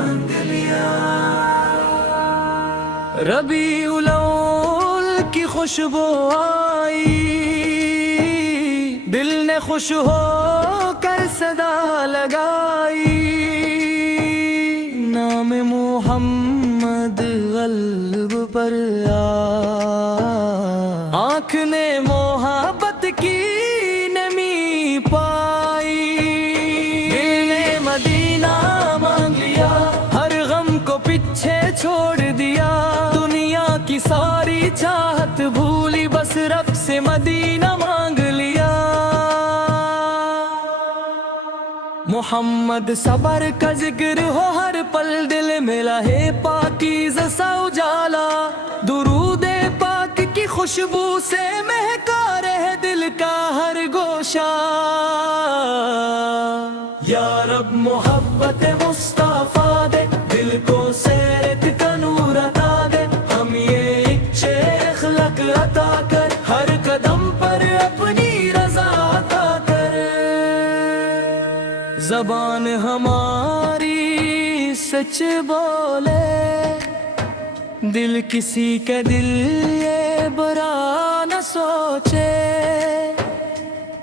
مانگ لیا۔ ربیع الاول کی خوشبو آئی، دل نے خوش ہو کر صدا لگائی، نام محمد قلب پر آنکھ نے محبت کی نمی پائی، دل نے مدینہ مانگ لیا، ہر غم کو پیچھے چھوڑ دیا، دنیا کی ساری چاہت بھولی، بس رب سے مدینہ مانگ لیا۔ محمد صبر کا ذکر ہو ہر پل، دل میں لہے پاکیزہ سا اجالا، درود پاک کی خوشبو سے مہکا رہے دل کا ہر گوشہ۔ یا رب محبت مصطفیٰ دے، دل کو سیرت کا نور عطا دے، ہم یہ اچھے اخلاق عطا کر، ہر قدم پر اپنی رضا عطا کر۔ زبان ہماری سچ بولے، دل کسی کے دل یہ برا نہ سوچے،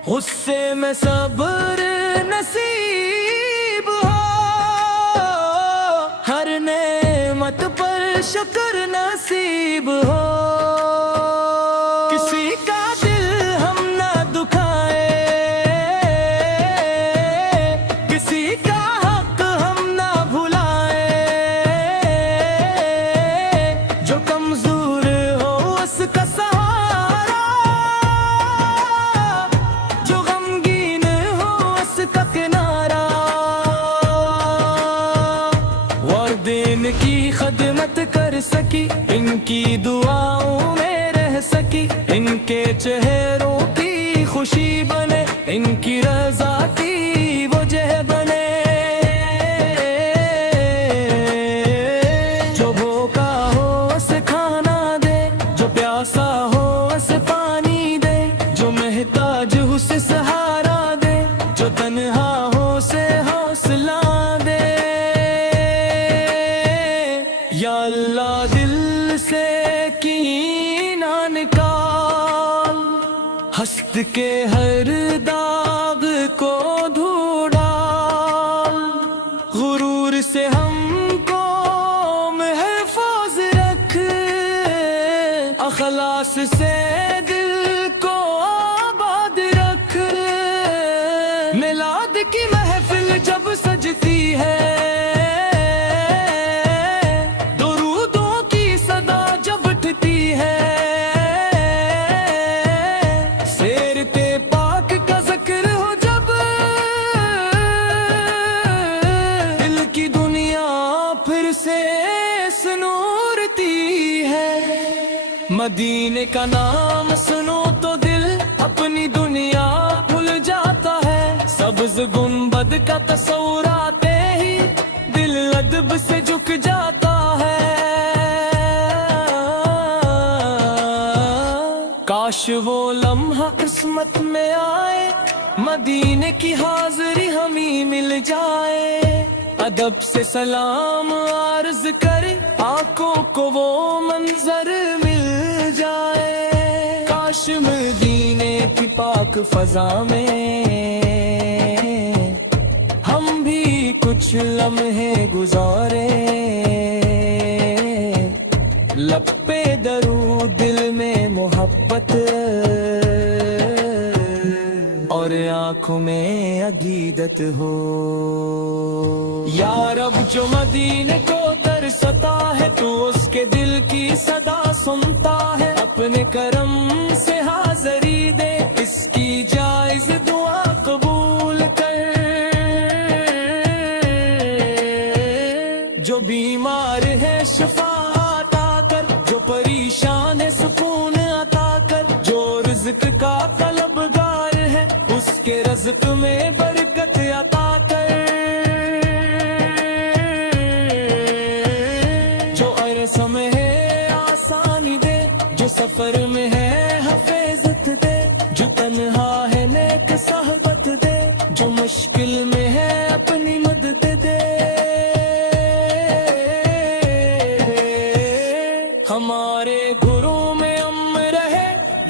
غصے میں صبر نصیب ہو، ہر نعمت پر شکر نصیب ہو، کسی کا دل ہم نہ دکھائے، کسی کا حق ہم نہ بھلائے، جو کمزور ہو اس کا سہارا، جو غمگین ہو اس کا کنارہ، اور دین کی خدمت کر سکی، ان کی دعاؤں میں رہ سکی، ان کے چہروں کی خوشی بنے، ان کی رضا کی وجہ بنے، جو بھوکا ہو اسے کھانا دے، جو پیاسا ہو اسے پانی دے، جو محتاج اسے سہارا دے، جو تنہا ہو اسے حوصلہ دے۔ یا اللہ دل سے کینہ نکال، ہست کے ہر داغ کو دھو ڈال، غرور سے ہم کو محفوظ رکھ، اخلاص سے دل کو آباد رکھ، میلاد کی محفل جب سجتی ہے، درودوں کی صدا جب اٹھتی ہے، سیرت پاک کا ذکر ہو جب، دل کی دنیا پھر سے سنورتی ہے، مدینے کا نام سنو تو دل اپنی دنیا بھول جاتا ہے، سبز گنبد کا تصور آتے ہی دل ادب سے جھک جاتا ہے، کاش وہ لمحہ قسمت میں آئے، مدینے کی حاضری ہمیں مل جائے، ادب سے سلام عرض کرے، آنکھوں کو وہ منظر مل جائے، کاش مدینے کی پاک فضا میں ہم بھی کچھ لمحے گزارے، لب پہ درود دل میں محبت، اور آنکھوں میں عقیدت ہو۔ یا رب جو مدینے کو ترستا ہے، تو اس کے دل کی صدا سنتا ہے، اپنے کرم سے حاضری دے، اس کی جائز دعا قبول کر، جو بیمار ہے شفا عطا کر، جو پریشان ہے سکون عطا کر، جو رزق کا طلبگار ہے اس کے رزق میں برکت عطا کر، جو عرص میں ہے آسانی دے، جو سفر میں ہے حفاظت دے، جو تنہا ہے نیک صحبت دے، جو مشکل میں ہے اپنی مدد دے،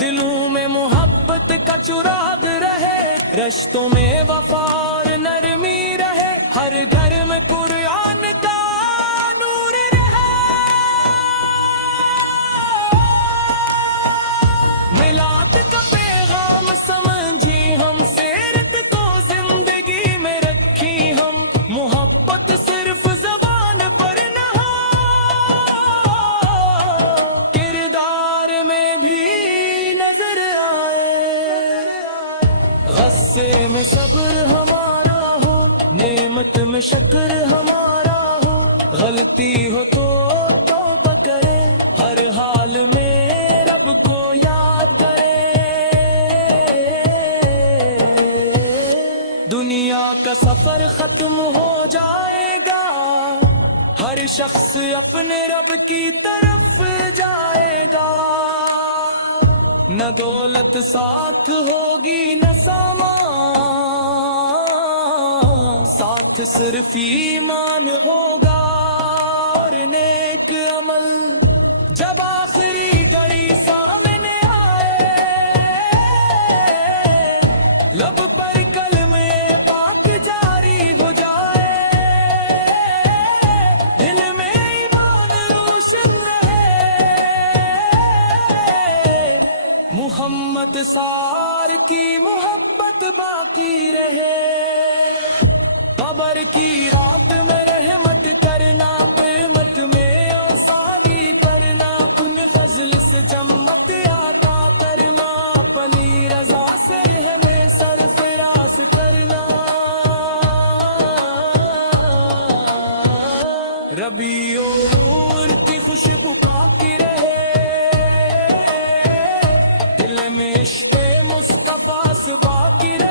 دلوں میں محبت کا چراغ رہے، رشتوں میں وفا اور نرمی رہے، ہر گھر میں قرآن کا نور رہے۔ میلاد کا پیغام سمجھی ہم، سیرت کو زندگی میں رکھی ہم، محبت صرف زبان پر نہ ہو، کردار میں بھی نظر آئے۔ غصے میں صبر ہمارا ہو، نعمت میں شکر ہمارا ہو، غلطی ہو تو توبہ کرے، ہر حال میں رب کو یاد کرے۔ دنیا کا سفر ختم ہو جائے گا، ہر شخص اپنے رب کی طرف جائے گا، نہ دولت ساتھ ہوگی نہ سامان، ساتھ صرف ایمان ہوگا اور نیک عمل۔ جب آخری گھڑی سامنے آئے، لب پر کلمے پاک جاری ہو جائے، دل میں ایمان روشن رہے، محمد سار کی محبت باقی رہے۔ قبر کی رات میں رحمت کرنا، قیامت میں اوصالی کرنا، ان فضل سے جمت عطا کرنا، اپنی رضا سے ہمیں سرفراز کرنا۔ ربیع الاول کی خوشبو باقی رہے، دل میں عشق مصطفیٰ سے باقی رہے۔